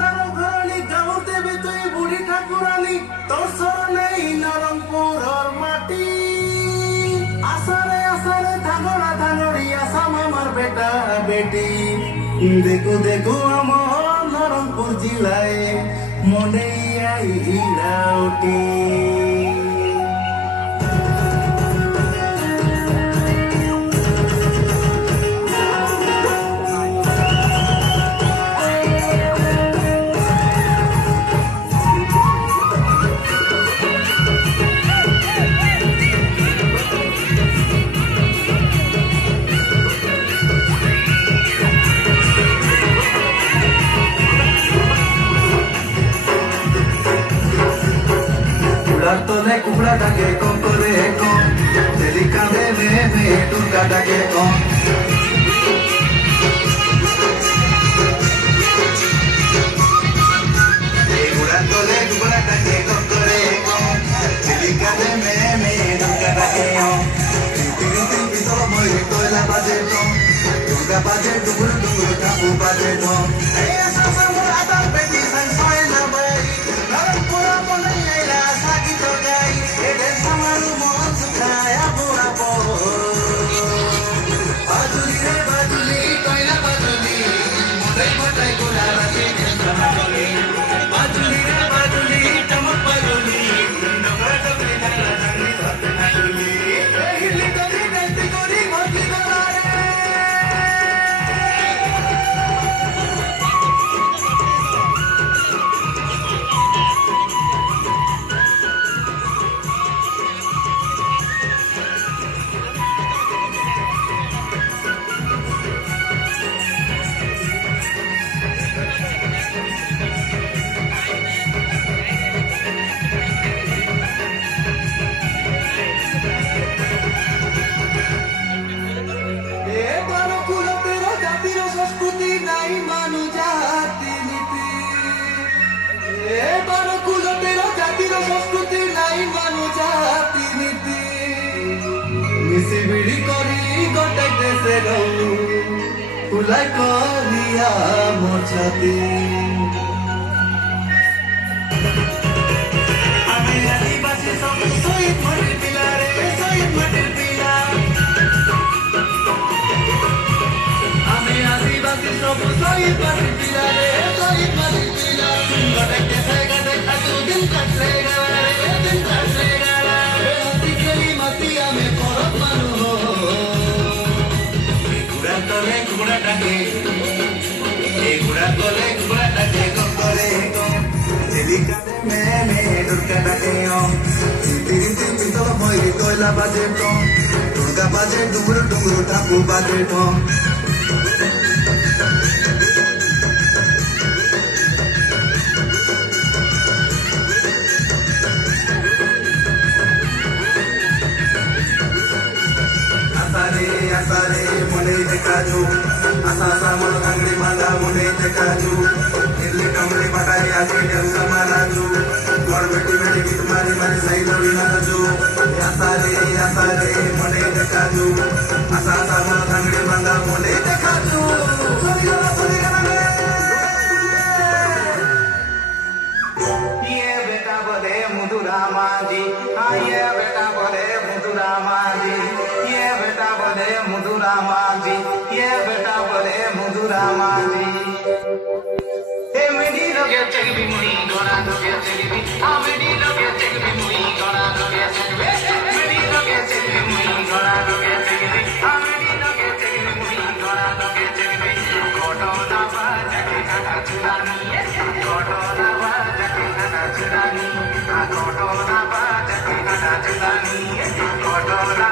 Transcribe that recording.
নরম ঘরণী গাঁও দেবী তুই বুড়ি ঠাকুরানী তোর শরণেই নরমপুরর মাটি আসারে আসারে ধাগড়া ধাগড়ি আসাম আমার বেটা বেটি দেখো দেখো আমার নরমপুর জেলায় মনে আইলা ওঠে तोले कुबड़ा डाके को करे को तेरी कांधे में दुर्गा डाके को कुबड़ा तोले कुबड़ा डाके को करे को तेरी कांधे में दुर्गा डाके को तीन तीन पितल मोई तोला बाजे तो दुर्गा बाजे डुबुर डुबुर ठाकु बाजे तो ए सासा मोरा दा बेटी संग सोए ना बाई नरम पूरा बने आइला साकी तो गाई एडे समारू मोन सुखाया पूरा पो बाजुली रे बाजुली कोइला बाजुली मोटे मोटे गुला राते केसना गली बाजुली रे बाजुली चमक बाजुली डोंगर डोंगरी डाला डांगरी धरते नाचुली हिली करी नैती करी भक्ति करारे संस्कृति নাই মানু জাতি নীতি এবার কুলতের জাতির সংস্কৃতি নাই মানু জাতি নীতি মিশি বিড়ি করি গোটাই দেশে গৌ ফুলাই করিয়া মোর ছাতি আমি আদিবাসী সব শহীদ মাটির পিলা রে শহীদ মাটির পিলা सब शहीद माटी पिला रे शहीद माटी पिला गटे के देखा दिन कटलेगा रे दिन कटलेगा रे अति गली मतिया में परत मानु हो कुड़ा डाके कुड़ा डाके को करे को तेरी काने में दुर्गा डाके हो तीन तीन पितल मोई तोला बाजे को दुर्गा बाजे डुबुर डुबुर ठाकु बाजे को आसारे मुने देखाजू आसा सामर अंगड़ी बांधा मुने देखाजू इल्ली कमरे पटाई आके डंगा माराजू और बेटी बेटी गीत मारी मारी सही लोड़ी नाचू आसारे मुने देखाजू आसा सामर अंगड़ी बांधा मुने देखाजू सुनी गाना ये बेटा बोले मधुरा माजी हाँ ये बेटा बोले मधुरा माजी ये बेटा बोले मधुरा माजी ये बेटा बोले मधुरा माजी हे मेरी लोगे चलबी मुई गोना लोगे चलबी हाँ मेरी लोगे चलबी मुई गोना लोगे चलबी मेरी लोगे चलबी मुई गोना लोगे चलबी हाँ मेरी लोगे चलबी मुई गोना लोगे चलबी कोटो ना बाजा के काटा चुरानी कोटो ना बाजा के काटा चुरानी कोटो ना बाजा के काटा चुरानी कोटो ना